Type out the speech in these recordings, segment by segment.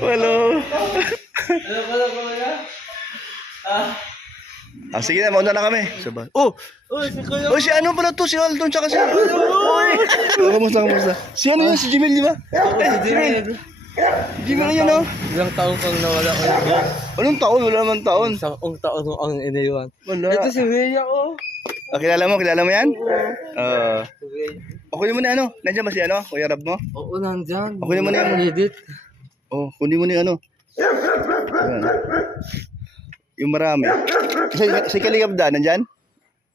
Walo. Sige na, mauna na kami. Sabay. Oh, Si Kuya. si ano pala to? Si Aldon tsaka si... Uy! Kamusta? Si ano yun? Si Jimil, di ba? Si Jimel. Jimil na yun, oh. Ilang taon kang nawala ko yun. Anong taon? Wala naman taon. Isang taon mo ang iniwan. Wala. Ito si Rhea, oh. Kilala mo yan? Si Rhea. Kunin mo na ano? Nandiyan ba si ano? Kuya Rab mo? Oo, nandyan. Kunin mo na yung... Edit. Kunin mo na yung ano. Ayan. Yung marami. Si Kaligabdan, nandyan?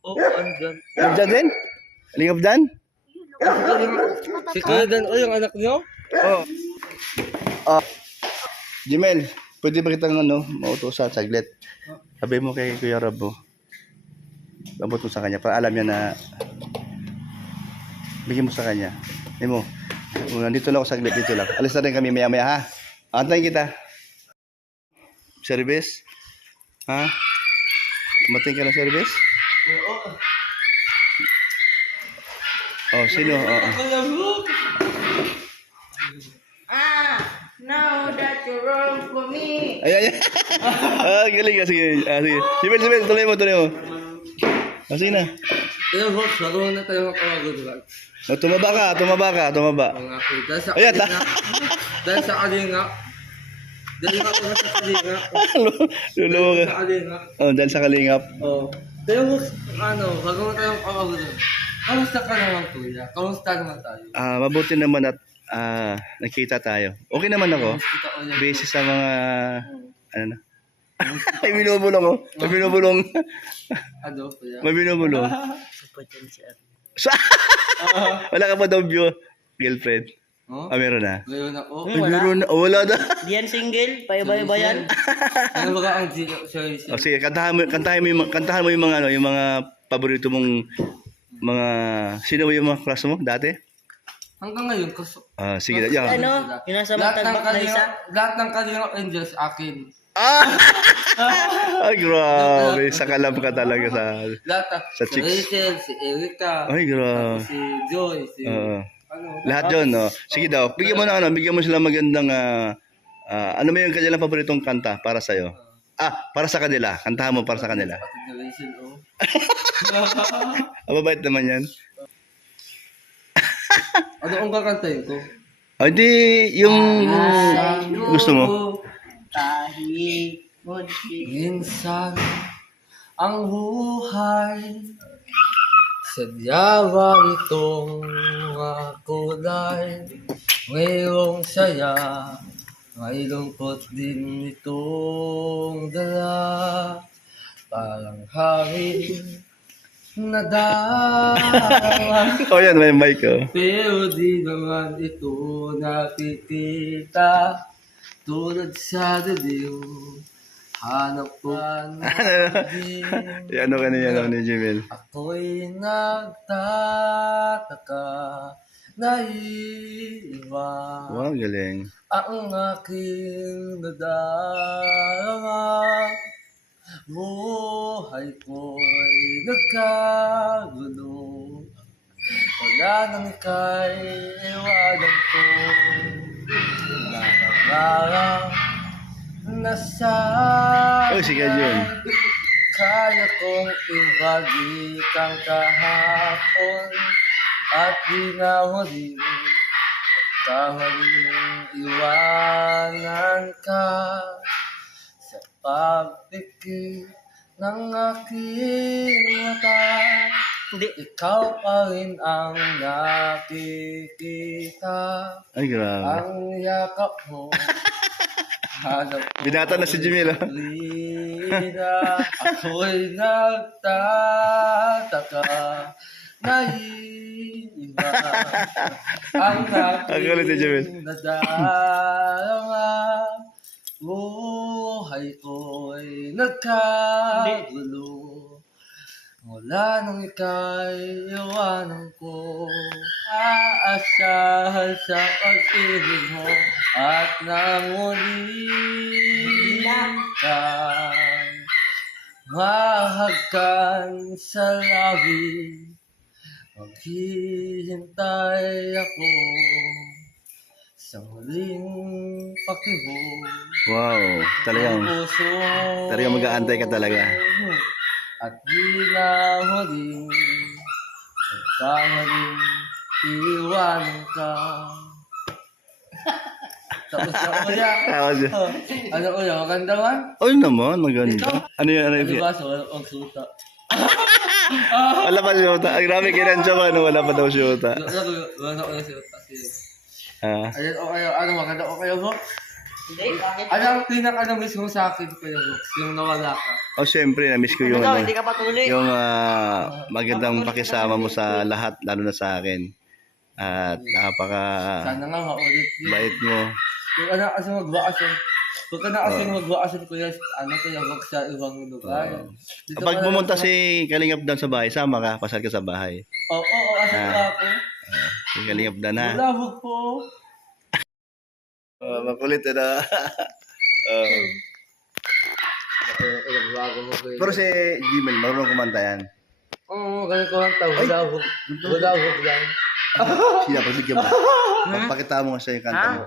Oo, nandyan. Nandyan din? Kaligabdan? Si Kuya Dan, oh, yung anak niyo? Oo. Jimel, pwede ba kitang ano, mautusan saglit? Sabi mo kay Kuya Rab mo. Abot mo sa kanya para alam niya na bigyan mo sa kanya. Hindi mo. Nandito lang ako saglit, dito lang. Alis na rin kami maya-maya ha. Antayin kita. Service? Ha? Mating ka ng service? Sino? Now that you're wrong for me. Ay. Galing ka. Sige. Sibel, tuloy mo. Sige na. Kaya host, marunong na tayo makawag-vlog. Tumaba ka. Mga kaya. Dahil sa kalinga. Dahil ako sa kalinga. Luluwa ka. Sa kalinga. Dahil sa kalingap. Kaya host, bago mo tayo makawag-vlog. Kamusta ka naman, Kuya? Kamusta naman tayo? Mabuti naman at nakita tayo. Okay naman ako. Busy sa mga... Ano na? May binubulong oh. May binubulong. Ano, Kuya? May binubulong. Wala ka pa daw view, girlfriend? Oh? Meron na. Ngayon ako. Meron na. Wala na. Diyan single, paiba-iba yan. Ano ba ang service? Sige, kantahan mo yung mga ano, yung mga paborito mong mga sino ba yung mga crush mo dati? Hanggang ngayon, kasi... Sige, yan. Ano? Yung nasa magtagbak na isa? Lahat ng Kalingap Angels, akin. Ay, grabe. Sakalam ka talaga sa Lahat chicks. Si Rachel, si Erica, Ay, grabe. si Joy, si... Lahat yun, no? Sige daw. Bigyan mo sila magandang ano ba yung kanilang paboritong kanta para sa'yo? Para sa kanila. Kantahan mo para sa kanila. Pati ni Rachel, oh. Mabait naman yan. Ano ang kakantayin ko? Hindi, yung gusto mo. Kahit munti. Minsan, ang buhay sadyawa itong kulay. Ngayong saya, may lungkot din itong dala. Parang hangin na dalawa. Yan, may mic, oh. Pero di naman ito nakikita. Tulad sa dadiw, hanap ko Ano ka niya, ni Jimel? ako'y nagtataka, naiiwan Wow, galing. ang aking nadarama. Buhay ko'y nagkagulo, wala nang ika'y iwanan ko. Nangarap na sana Sige, Jun. kaya kong ibalik ang kahapon at di na huling magkamaling iwanan ka sa pagpikit ng aking mata. Hindi, ikaw pa rin ang nakikita. Ay, grabe. Ang yakap mo. Hanap ko. Binata na si Jimel, oh. Ako'y nagtataka. Naiiba ang Ang galing si Jimel. aking nadarama. Buhay ko'y nagkagulo. Mula nung ika'y iwanan ko, aasahan sa pag-ibig mo at nang muli kang mahagkan sa labi. Maghihintay ako Sa huling pakibog. Wow, talagang, Puso. talagang mag-aantay ka talaga. At di na huling pagkamaling iiwanan ka. Tapos na kuya. Tapos yun. Ano kuya, maganda man? Ay naman, maganda. Ano yun, ano Ano yun? ba? So, ang suta. Wala pa siyota. Ang grabe kinansya ba, no? Wala pa daw siyota. Wala ko yung suta. Kasi, Ah. ayun o kayo, ano maganda o kayo, Vox? Hindi, bakit? Ano ang pinaka-namiss mo sa akin, kuya, Vox? Yung nawala ka. Oh, syempre, na-miss ko yung, Ano daw, ano, hindi ka patuloy. yung magandang pakisama mo sa lahat, lalo na sa akin. At napaka Sana nga maulit yun. bait mo. Huwag ka na kasi magbakasyon. Huwag ka na kasi magbakasyon, kuya, ano kuya, Vox, sa ibang lugar. Dito Kapag ka na pumunta lang- si Kalingap Dan sa bahay, sama ka, pasal ka sa bahay. Oo, asan ka ako? Si Kalingap Dan, ha? Bulabog po. Makulit, na. Nagbago mo kuya. Pero si Jimel, marunong kumanta yan. Oo, ganun ko lang tao. Bulabog. Bulabog lang. Siya, pagbigyan mo. Pakita mo nga siya yung kanta mo.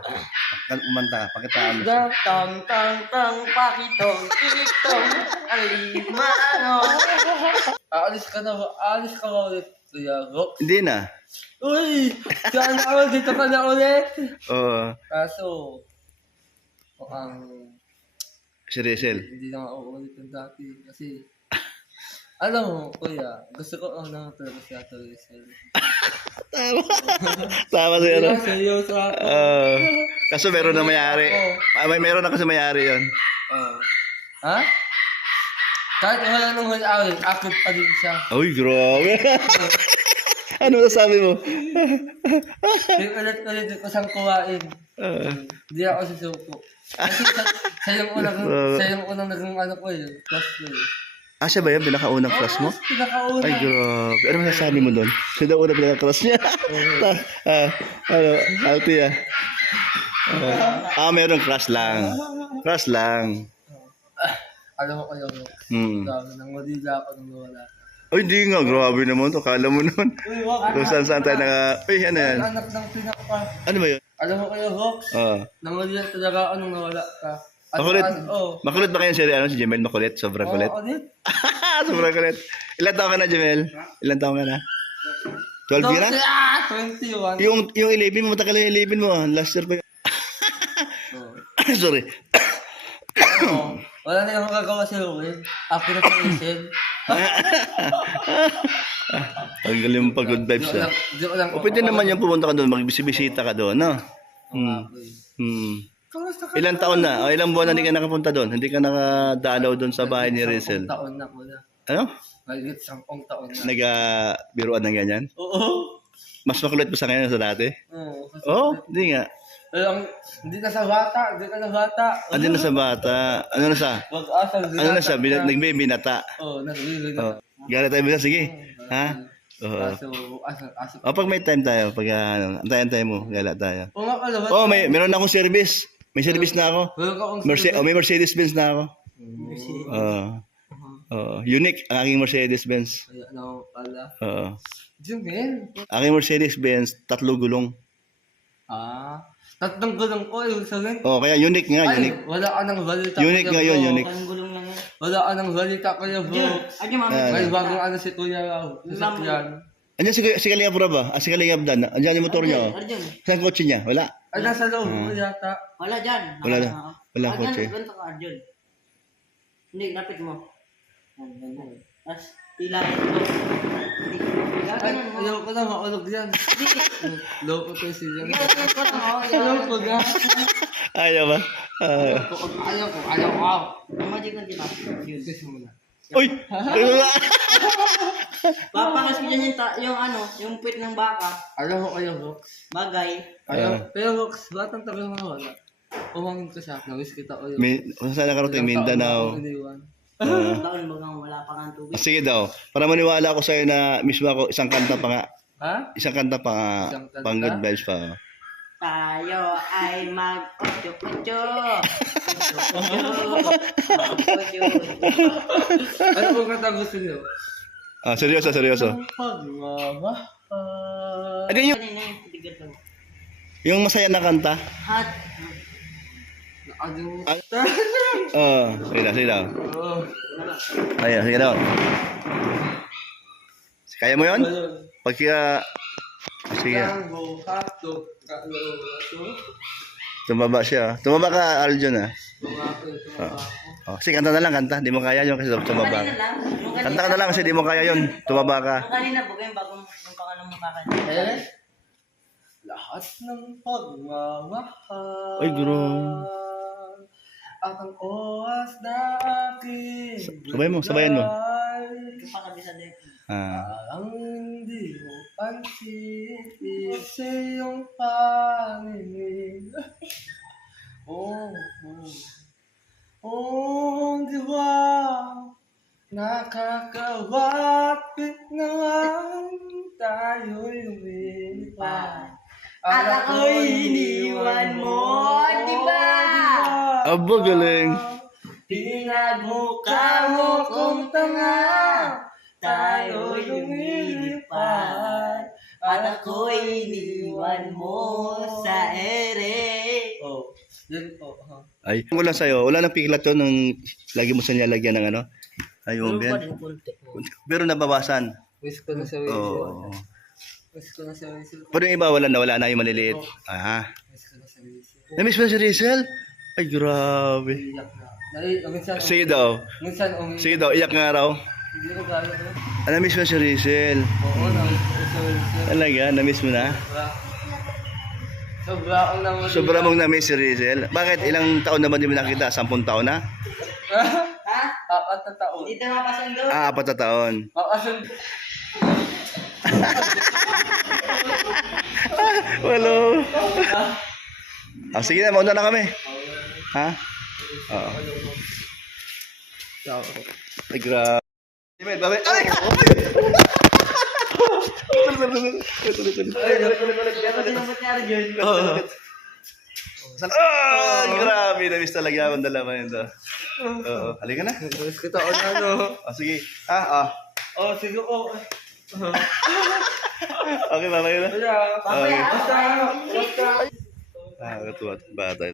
Kumanta ka, pakita mo siya. Tang, tang, tang, pakitong, kitong, alimano. Aalis ka na ba? Aalis ka ba ulit, kuya Vox? Hindi na. Uy! Sana ako dito ka na ulit. Oo. Kaso, mukhang Si Rizal. hindi na mauulit yung dati. Kasi, alam mo, kuya, gusto ko talaga si Ate Rizal. Tama siya, no? Kaya seryoso ako. Kaso meron na mayari. Meron na kasi mayari yun. Oo. Ha? Kahit wala nang huli-awin, akit pa din siya. Uy, grabe. Ano sabi mo? Yung ulit-ulit ko siyang kuhain. Hindi ako susuko. Kasi siya yung unang naging ano ko eh, class ko eh. Ah, siya ba yun? Pinakaunang crush mo? Pinakauna. Ay, grabe. Ano masasabi mo doon? Siya daw unang pinaka-crush niya. Ano, Alti meron crush lang. Crush lang. Alam mo kayo, Hmm. dami nang madila ako nung nawala. Ay, hindi nga. Grabe naman to. Kala mo naman. Uy, wag. Kung saan tayo Uy, ano yan? Anak ng pinaka. Ano ba yun? Alam mo kayo, Vox? Nang madila talaga ako nung nawala ka. Makulit. Oo. Makulit ba kayo si Jemel? Makulit? Sobrang kulit? Oo, ulit. Sobrang kulit. Ilan taon ka na, Jemel? Ilan taon ka na? 12 ka na? 21. Yung 11 mo, matagal yung 11 mo. Last year pa yun. Sorry. Oo. Wala na yung magagawa si Ruel. Ako na sa isip. Ang galing mo pa good vibes Di ko siya. lang- di ko lang. O pwede naman yung pumunta ka doon, magbisibisita ka doon, no? Kamusta ka? Ilang taon na? O ilang buwan na hindi ka nakapunta doon? Hindi ka nakadalaw doon sa bahay ni Rizal? 10 taon na kuya. Ano? Mahigit 10 taon na. Nag-biruan ng ganyan? Oo. Mas makulit pa sa ngayon sa dati? Oo. kasi- Oo, hindi nga. Hindi na sa bata. Hindi ka na bata. Ano na sa bata? Ano na sa? Mag-asal. Ano na sa? Nagbibinata. Oo, nagbibig Oh. Gala tayo bisa, sige. Ha? Oo. Kaso, asal. O pag may time tayo, pag antayan mo, gala tayo. Oo nga pala. Oh, meron na akong service. May service na ako. Meron ka akong May Mercedes-Benz na ako. Unique ang aking Mercedes-Benz. Kaya na pala. Aking Jimel. Mercedes-Benz, 3 gulong. Tatlong gulong ko. Yung sabihin. Kaya unique nga, Ay, unique. wala ka ng balita. Unique Kuya nga yun, Bo. unique. Ang gulong lang yan. Wala ka ng balita, Kuya Bo. Ay, mami. May bagong ano si Kuya Raw. Sasakyan. Andiyan si Kalingap ba? Si Kalingap Dan. Andiyan yung motor niya. Oh. Arjun. Saan kotse niya? Wala. Ay, nasa loob mo yata. Wala dyan. Wala na. Wala Ah, kotse. ganito ka, Arjun. Hindi, lapit mo. Ganyan. Tapos, pilahin mo. Ay, Ganyan mo. ayaw ko na maulog yan. Loko ko siya. Ganyan ko lang, oh. Ayaw ko na. Ayaw ba? Ayaw ko. Magic na diba? Gusto mo na. Uy! Papangas ko dyan yung ano, yung puwit ng baka. Alam mo kayo, Vox. Bagay. Pero Vox, batang tagal na wala. Umangin ko siya. Nangis kita ko yun. Saan nakarating? Mindanao. Taon bagang wala pa kang tubig. Sige daw. Para maniwala ako sa'yo na mismo ako, isang kanta pa nga. Ha? Isang kanta pa nga. Isang kanta? Pang good vibes pa. Oh. Tayo ay mag-otyo-otyo. Ano pong kanta gusto niyo? Seryoso. Pagmamahal. Ano yung... Yung masaya na kanta. Hot. Ano? Sige daw. Oh. Ayun, sige daw. Kaya mo yun? Pagka... Sige. Tango, hotdog, kalulato. Tumaba siya. Tumaba ka, Arjun, ah. Tumako. Sige, kanta na lang, kanta. Di mo kaya yun kasi tumaba Kanina ka. lang. Yung Kanta ka na lang kasi di mo kaya yun. Tumaba ka. Yung kanina po, yung bagong yung pangalan mo kakanta. Eh? Lahat ng pagmamahal. Ay, guro. At ang oras na akin. Sabay mo, sabayan mo. Yung pakabisa din. Ah. Parang hindi mo pansin. Isa yung paninig. Oh, di ba? Nakakawapit naman tayo'y lumilipad. At ako'y iniwan mo, di ba? Aba, galing. Pinagmukha mo kong tanga, tayo'y lumilipad. At ako'y iniwan mo sa ere. Oh, yun po. Ay, ko lang sa'yo. Wala nang piklat to nung lagi mo sa niya lagyan ng ano. Ayun, Ben. Pero nabawasan. Wish ko na sa Oo. Wish ko na sa whistle. Pero yung iba, wala na yung maliliit. Ah. Wish ko na sa whistle. Na-miss mo si Rizel? Ay, grabe. Iyak na. Minsan, Sige daw. minsan umiiyak. Sige daw, iyak nga raw. Hindi ko kaya ko. Na-miss mo si Rizel. Oo, na-wish ko sa whistle. Talaga, na-miss mo na? Sobra akong naman. Sobra mong na-miss si Rizel. Bakit? Ilang taon naman di mo nakita? 10 taon na? Ha? Apat na taon. Dito nga pasundo. 4 na taon. Makasun. Walo. Sige na, mauna na kami. Ha? Oo. Ay, grabe. Ay! Grabe, na-miss talaga akong dalawa yun to. Oo, halika na. Wish ko taon na, no? Sige. Oh, sige po. Okay, mamaya na. Wala. Mamaya. Basta. Katuwa, bata.